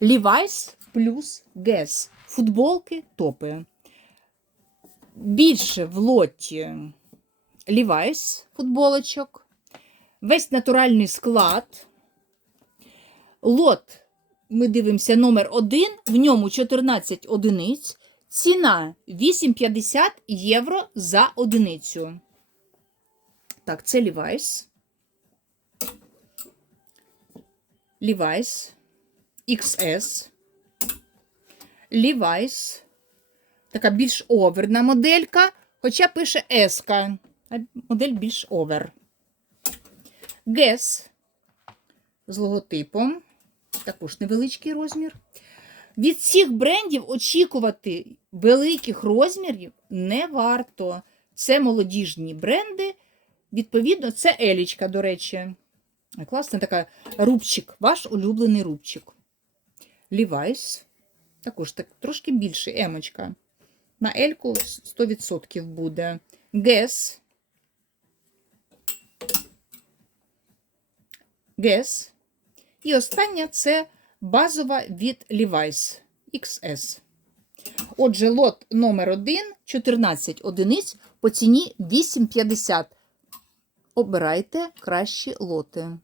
Levi's плюс Guess. Футболки, топи. Більше в лоті Levi's футболочок. Весь натуральний склад. Лот, ми дивимося, номер 1, в ньому 14 одиниць. Ціна 8,50 євро за одиницю. Так, це Levi's. Levi's XS. Levi's. Така більш оверна моделька, хоча пише S, а модель більш овер. Guess з логотипом. Також невеличкий розмір. Від всіх брендів очікувати великих розмірів не варто. Це молодіжні бренди. Відповідно, це Елічка, до речі. Класна така рубчик, ваш улюблений рубчик. Levi's. Також так, трошки більший емочка. На Ельку 100% буде. Guess. Guess. І остання це базова від Levi's XS. Отже, лот номер 1 14 одиниць по ціні 8,50. Обирайте кращі лоти.